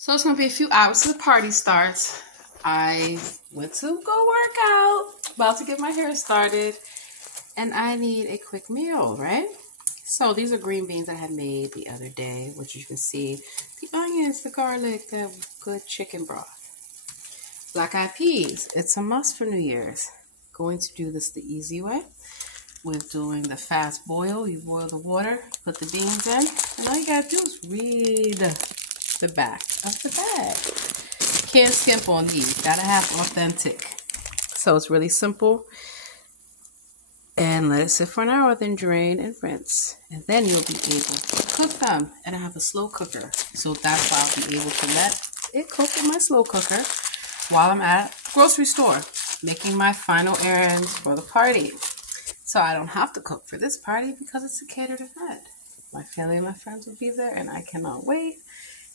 So it's going to be a few hours till the party starts. I went to go work out, about to get my hair started, and I need a quick meal, right? So these are green beans I had made the other day, which you can see. The onions, the garlic, the good chicken broth. Black-eyed peas. It's a must for New Year's. Going to do this the easy way with doing the fast boil. You boil the water, put the beans in, and all you gotta do is read the back of the bag. Can't skimp on these. Gotta have authentic. So it's really simple. And let it sit for an hour, then drain and rinse. And then you'll be able to cook them. And I have a slow cooker. So that's why I'll be able to let it cook in my slow cooker while I'm at the grocery store making my final errands for the party. So I don't have to cook for this party because it's a catered event. My family and my friends will be there and I cannot wait.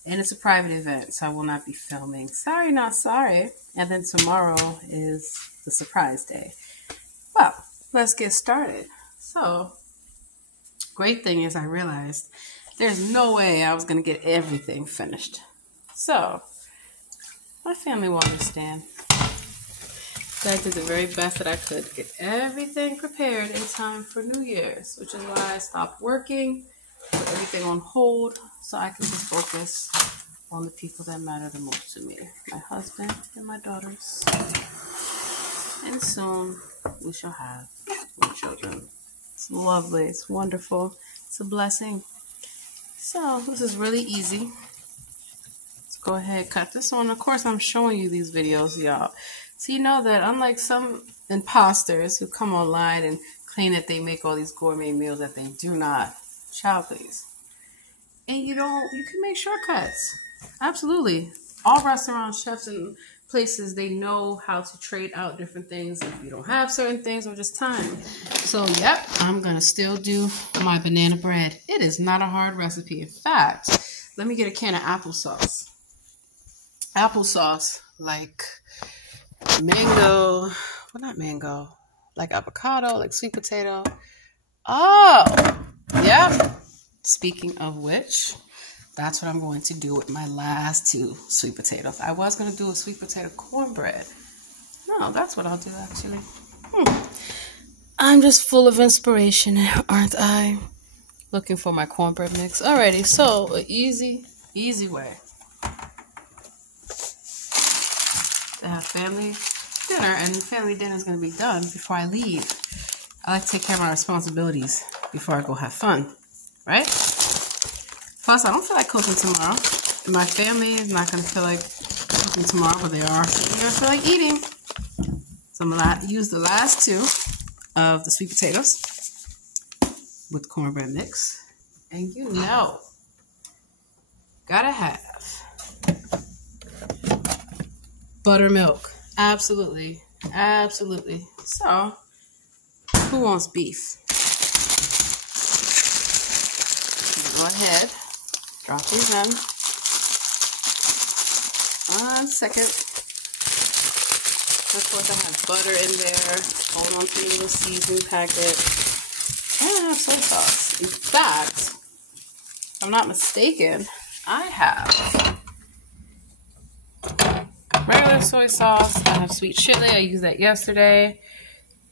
And it's a private event, so I will not be filming. Sorry, not sorry. And then tomorrow is the surprise day. Well, let's get started. So, great thing is I realized there's no way I was going to get everything finished. So, my family will understand. So I did the very best that I could to get everything prepared in time for New Year's, which is why I stopped working, put everything on hold, so I can just focus on the people that matter the most to me. My husband and my daughters. And soon we shall have 4 children. It's lovely. It's wonderful. It's a blessing. So this is really easy. Let's go ahead and cut this on. Of course, I'm showing you these videos, y'all. So you know that unlike some imposters who come online and claim that they make all these gourmet meals that they do not. Child, please. And you can make shortcuts. Absolutely. All restaurant chefs and places, they know how to trade out different things if you don't have certain things or just time. So, yep, I'm going to still do my banana bread. It is not a hard recipe. In fact, let me get a can of applesauce. Applesauce, like mango, well, not mango, like avocado, like sweet potato. Oh, yeah. Speaking of which, that's what I'm going to do with my last 2 sweet potatoes. I was going to do a sweet potato cornbread. No, that's what I'll do, actually. I'm just full of inspiration, aren't I? Looking for my cornbread mix. Alrighty, so an easy way to have family dinner, and family dinner is going to be done before I leave. I like to take care of my responsibilities before I go have fun, right? Plus, I don't feel like cooking tomorrow. And my family is not going to feel like cooking tomorrow, but they are certainly going to feel like eating. So I'm going to use the last 2 of the sweet potatoes with cornbread mix. And you know, gotta have buttermilk. Absolutely. Absolutely. So, who wants beef? Go ahead. Drop these in. 1 second. Of course, I have butter in there. Hold on to the little seasoning packet. And I have soy sauce. In fact, if I'm not mistaken, I have regular soy sauce. I have sweet chili. I used that yesterday.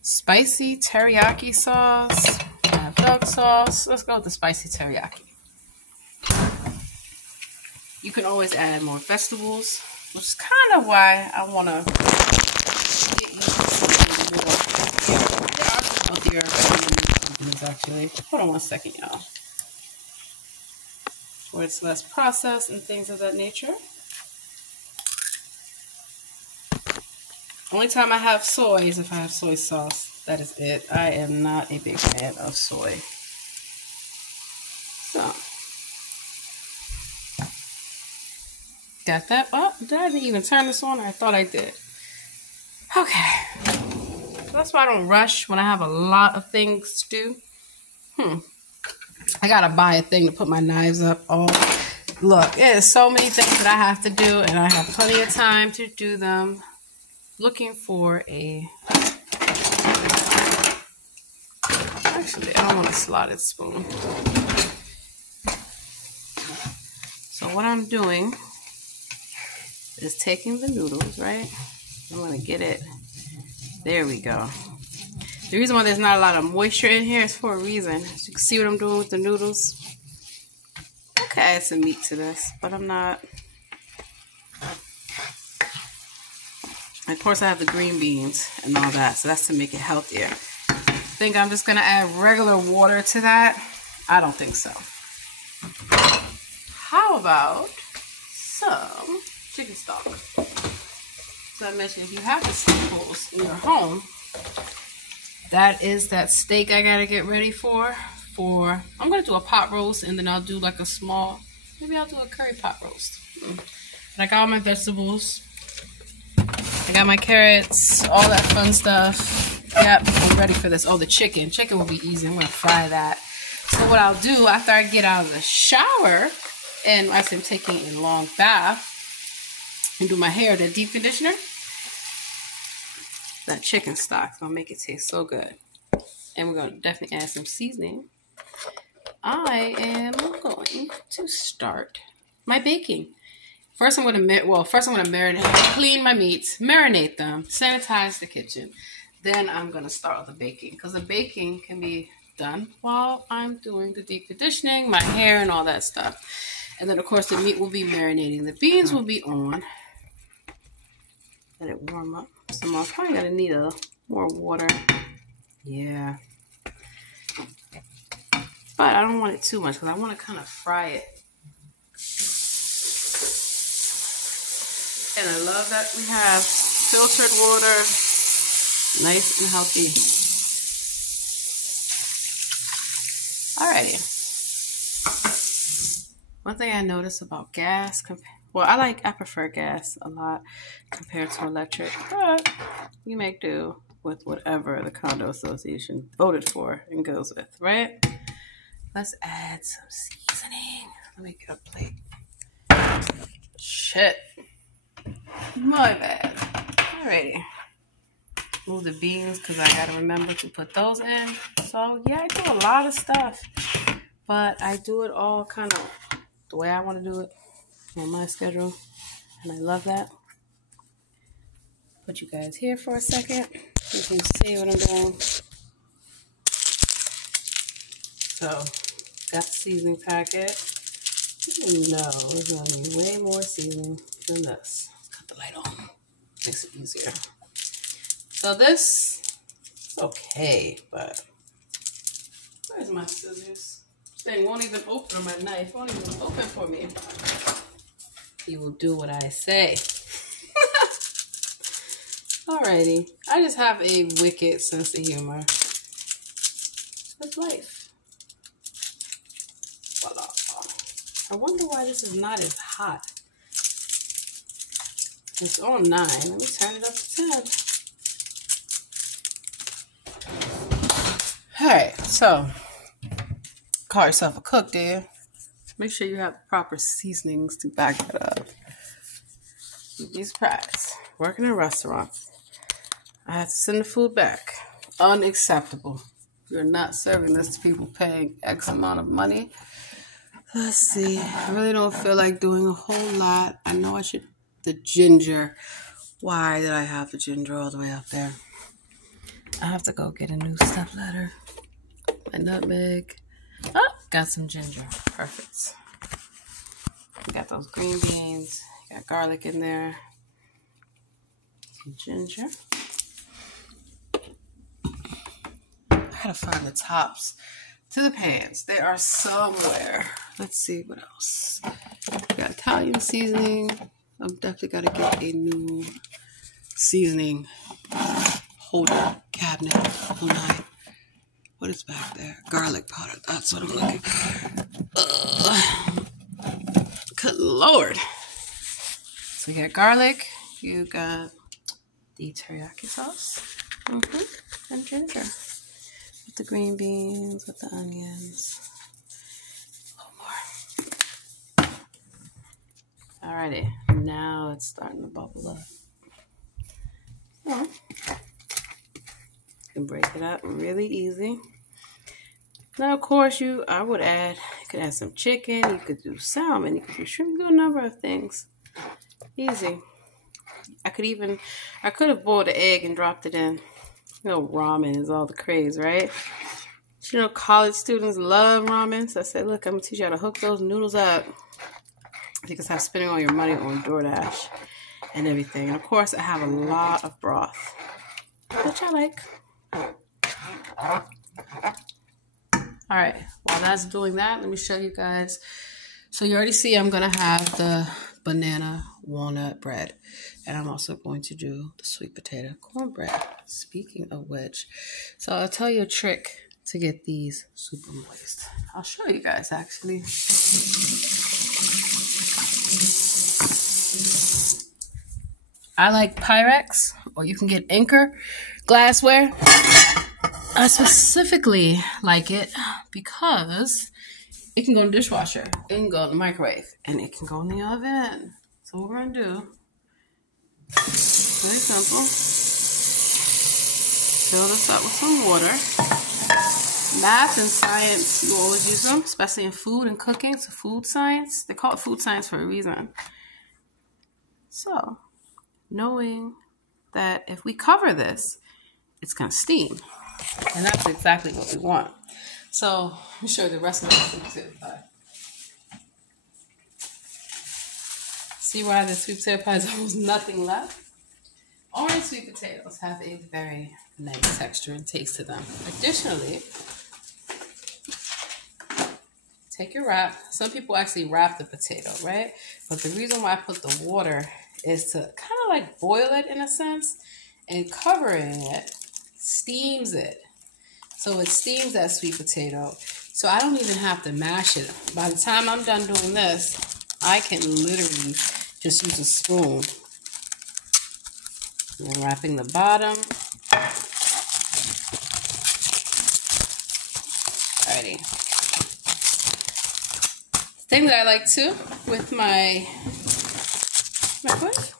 Spicy teriyaki sauce. I have dark sauce. Let's go with the spicy teriyaki. You can always add more vegetables, which is kind of why I want to get used to something more. There are some healthier vegetables, actually. Hold on 1 second, y'all. Where it's less processed and things of that nature. Only time I have soy is if I have soy sauce. That is it. I am not a big fan of soy. So. Got that? Oh, did I even turn this on? I thought I did. Okay. That's why I don't rush when I have a lot of things to do. I gotta buy a thing to put my knives up. Oh, look, there's so many things that I have to do, and I have plenty of time to do them. Looking for a... Actually, I don't want a slotted spoon. So what I'm doing is taking the noodles, right? I'm going to get it. There we go. The reason why there's not a lot of moisture in here is for a reason. As you can see what I'm doing with the noodles. I could add some meat to this, but I'm not. Of course, I have the green beans and all that, so that's to make it healthier. Think I'm just going to add regular water to that? I don't think so. How about some chicken stock? So I mentioned if you have the staples in your home, that is that steak I gotta get ready for. I'm gonna do a pot roast, and then I'll do like a small, maybe I'll do a curry pot roast. And I got all my vegetables. I got my carrots, all that fun stuff. Yep, I'm ready for this. Oh, the chicken. Chicken will be easy. I'm gonna fry that. So what I'll do after I get out of the shower, and as I'm taking a long bath, and do my hair, the deep conditioner, that chicken stock is gonna make it taste so good. And we're gonna definitely add some seasoning. I am going to start my baking. First I'm gonna marinate, clean my meats, marinate them, sanitize the kitchen. Then I'm gonna start with the baking, because the baking can be done while I'm doing the deep conditioning, my hair and all that stuff. And then of course the meat will be marinating. The beans will be on. Let it warm up some more. Probably gonna need more water. Yeah. But I don't want it too much because I want to kind of fry it. And I love that we have filtered water, nice and healthy. Alrighty. One thing I noticed about gas, I prefer gas a lot compared to electric, but you make do with whatever the condo association voted for and goes with, right? Let's add some seasoning. Let me get a plate. Shit. My bad. Alrighty. Move the beans because I gotta remember to put those in. So yeah, I do a lot of stuff, but I do it all kind of the way I want to do it on my schedule, and I love that. Put you guys here for a second. You can see what I'm doing. So, got the seasoning packet. No, there's gonna be way more seasoning than this. Let's cut the light on. Makes it easier. So this, okay, but where's my scissors? This thing won't even open, or my knife won't even open for me. You will do what I say. Alrighty, I just have a wicked sense of humor. That's life. Voila. I wonder why this is not as hot. It's on 9. Let me turn it up to 10. Alright, so call yourself a cook, dear. Make sure you have the proper seasonings to back it up. You'd be surprised. Working in restaurants, I have to send the food back. Unacceptable. You're not serving this to people paying X amount of money. Let's see. I really don't feel like doing a whole lot. I know I should. The ginger. Why did I have the ginger all the way up there? I have to go get a new stepladder. My nutmeg. Oh, got some ginger. Perfect. We got those green beans. Got garlic in there. Some ginger. I gotta find the tops to the pans. They are somewhere. Let's see what else. We got Italian seasoning. I'm definitely gotta get a new seasoning holder cabinet. Oh my. What is back there? Garlic powder. That's what I'm looking for. Good Lord. So you got garlic. You got the teriyaki sauce. And ginger. With the green beans, with the onions. A little more. Alrighty. Now it's starting to bubble up. Well, you can break it up really easy. Now, of course, you could add some chicken, you could do salmon, you could do shrimp, you could do a number of things. Easy. I could have boiled an egg and dropped it in. You know, ramen is all the craze, right? You know, college students love ramen. So I said, look, I'm going to teach you how to hook those noodles up. You can stop spending all your money on DoorDash and everything. And of course, I have a lot of broth, which I like. All right, while that's doing that, let me show you guys. So you already see I'm going to have the banana walnut bread. And I'm also going to do the sweet potato cornbread. Speaking of which, so I'll tell you a trick to get these super moist. I'll show you guys actually. I like Pyrex, or you can get Anchor glassware. I specifically like it because it can go in the dishwasher, it can go in the microwave, and it can go in the oven. So what we're going to do, very simple, fill this up with some water. Math and science, you always use them, especially in food and cooking. It's food science. They call it food science for a reason. So, knowing that if we cover this, it's going to steam. And that's exactly what we want. So, let me show you the rest of the sweet potato pie. See why the sweet potato pie is almost nothing left? Orange sweet potatoes have a very nice texture and taste to them. Additionally, take your wrap. Some people actually wrap the potato, right? But the reason why I put the water is to kind of like boil it in a sense, and covering it steams it. So it steams that sweet potato. So I don't even have to mash it. By the time I'm done doing this, I can literally just use a spoon. And wrapping the bottom. Alrighty. The thing that I like too with my microwave,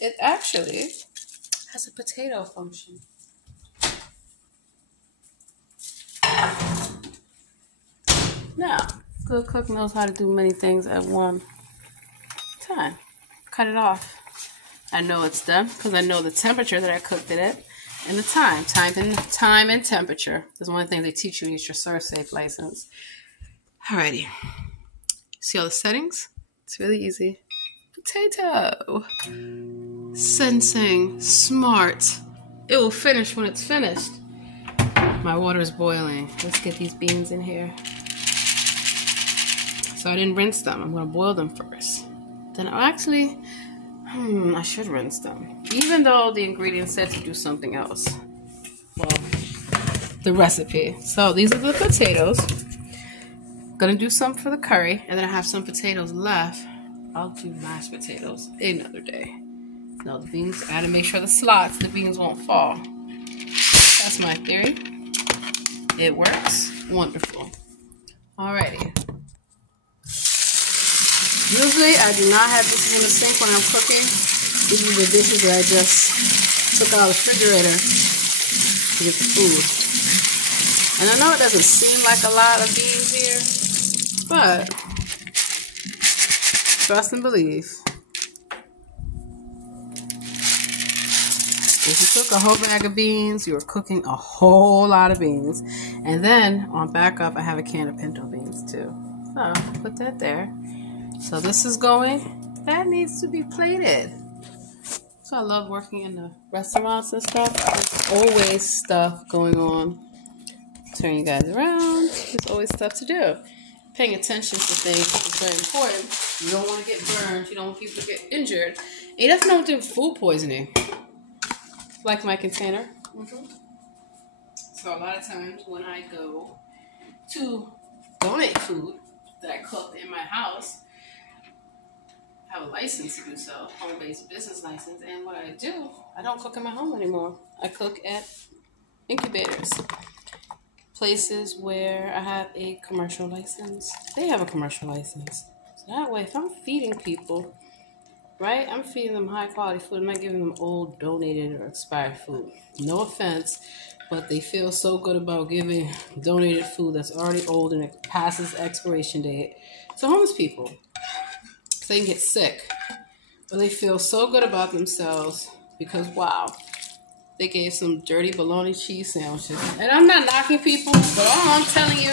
it actually has a potato function. Now, good cook knows how to do many things at one time. Cut it off. I know it's done because I know the temperature that I cooked it at and the time and temperature. That's one of the things they teach you when you get your Serve Safe license. Alrighty. See all the settings? It's really easy. Potato. Sensing. Smart. It will finish when it's finished. My water is boiling. Let's get these beans in here. So I didn't rinse them. I'm going to boil them first. Then I'll actually... I should rinse them. Even though the ingredients said to do something else. Well, the recipe. So these are the potatoes. Gonna do some for the curry. And then I have some potatoes left. I'll do mashed potatoes another day. Now the beans, I gotta make sure the beans won't fall. That's my theory. It works. Wonderful. Alrighty. Usually, I do not have dishes in the sink when I'm cooking. These are the dishes that I just took out of the refrigerator to get the food. And I know it doesn't seem like a lot of beans here, but trust and believe. If you cook a whole bag of beans, you are cooking a whole lot of beans. And then, on backup, I have a can of pinto beans, too. So, put that there. So this is going, that needs to be plated. So I love working in the restaurants and stuff. There's always stuff going on. Turn you guys around. There's always stuff to do. Paying attention to things is very important. You don't want to get burned. You don't want people to get injured. And you definitely don't do food poisoning. Like my container. So a lot of times when I go to donate food that I cook in my house, I have a license to do so, home-based business license, and what I do, I don't cook in my home anymore. I cook at incubators, places where I have a commercial license. They have a commercial license. So that way, if I'm feeding people, right, I'm feeding them high-quality food. I'm not giving them old, donated, or expired food. No offense, but they feel so good about giving donated food that's already old and it passes expiration date to homeless people. They can get sick. They feel so good about themselves because, wow, they gave some dirty bologna cheese sandwiches. And I'm not knocking people, but all I'm telling you,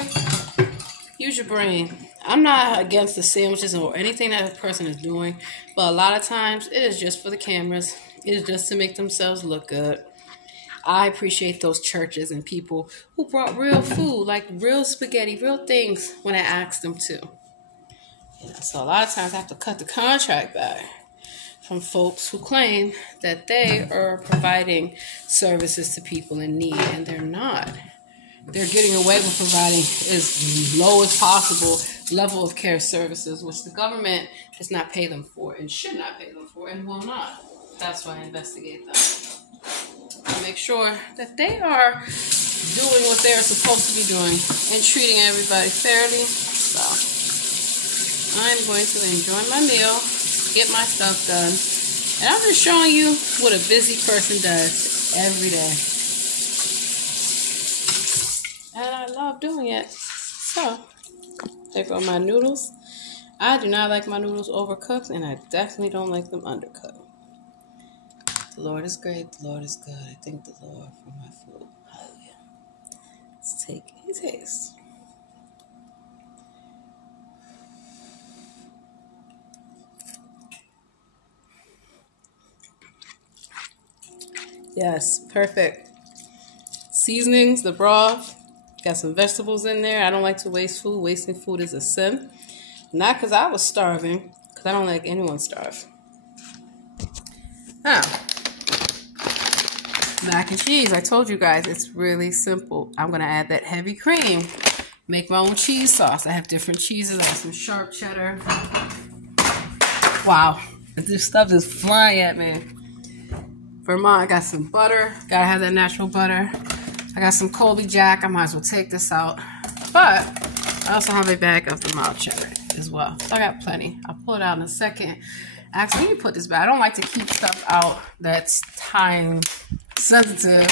use your brain. I'm not against the sandwiches or anything that a person is doing, but a lot of times it is just for the cameras. It is just to make themselves look good. I appreciate those churches and people who brought real food, like real spaghetti, real things when I asked them to. So a lot of times I have to cut the contract back from folks who claim that they are providing services to people in need, and they're not. They're getting away with providing as low as possible level of care services, which the government does not pay them for and should not pay them for and will not. That's why I investigate them. I make sure that they are doing what they're supposed to be doing and treating everybody fairly. So I'm going to enjoy my meal, get my stuff done, and I'm just showing you what a busy person does every day. And I love doing it. So, there go my noodles. I do not like my noodles overcooked, and I definitely don't like them undercooked. The Lord is great. The Lord is good. I thank the Lord for my food. Hallelujah. Let's take a taste. Yes, perfect. Seasonings, the broth. Got some vegetables in there. I don't like to waste food. Wasting food is a sin. Not because I was starving, because I don't like anyone starve. Now, mac and cheese. I told you guys it's really simple. I'm going to add that heavy cream. Make my own cheese sauce. I have different cheeses. I have some sharp cheddar. Wow. This stuff is flying at me. Vermont, I got some butter. Gotta have that natural butter. I got some Colby Jack. I might as well take this out. But I also have a bag of the mild cheddar as well. So I got plenty. I'll pull it out in a second. Actually, let me put this back. I don't like to keep stuff out that's time sensitive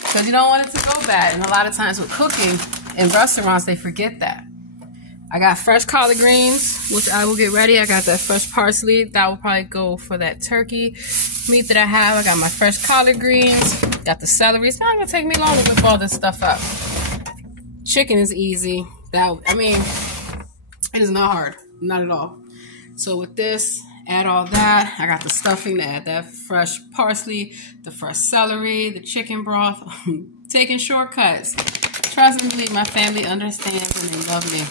because you don't want it to go bad. And a lot of times with cooking in restaurants, they forget that. I got fresh collard greens, which I will get ready. I got that fresh parsley. That will probably go for that turkey meat that I have. I got my fresh collard greens. Got the celery. It's not going to take me long to whip all this stuff up. Chicken is easy. It is not hard. Not at all. So with this, add all that. I got the stuffing to add that fresh parsley, the fresh celery, the chicken broth. Taking shortcuts. Trust me, my family understands and they love me.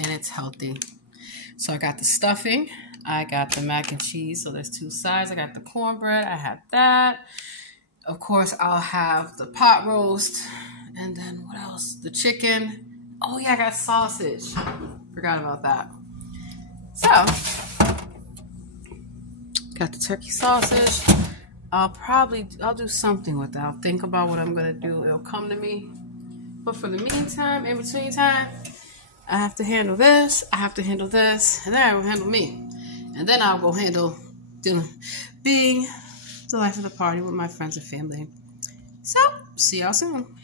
And it's healthy. So I got the stuffing. I got the mac and cheese. So there's two sides. I got the cornbread. I have that. Of course, I'll have the pot roast. And then what else? The chicken. Oh, yeah, I got sausage. Forgot about that. So, got the turkey sausage. I'll do something with that. I'll think about what I'm going to do. It'll come to me. But for the meantime, in between time, I have to handle this, I have to handle this, and then I will handle me. And then I'll go handle being the life of the party with my friends and family. So, see y'all soon.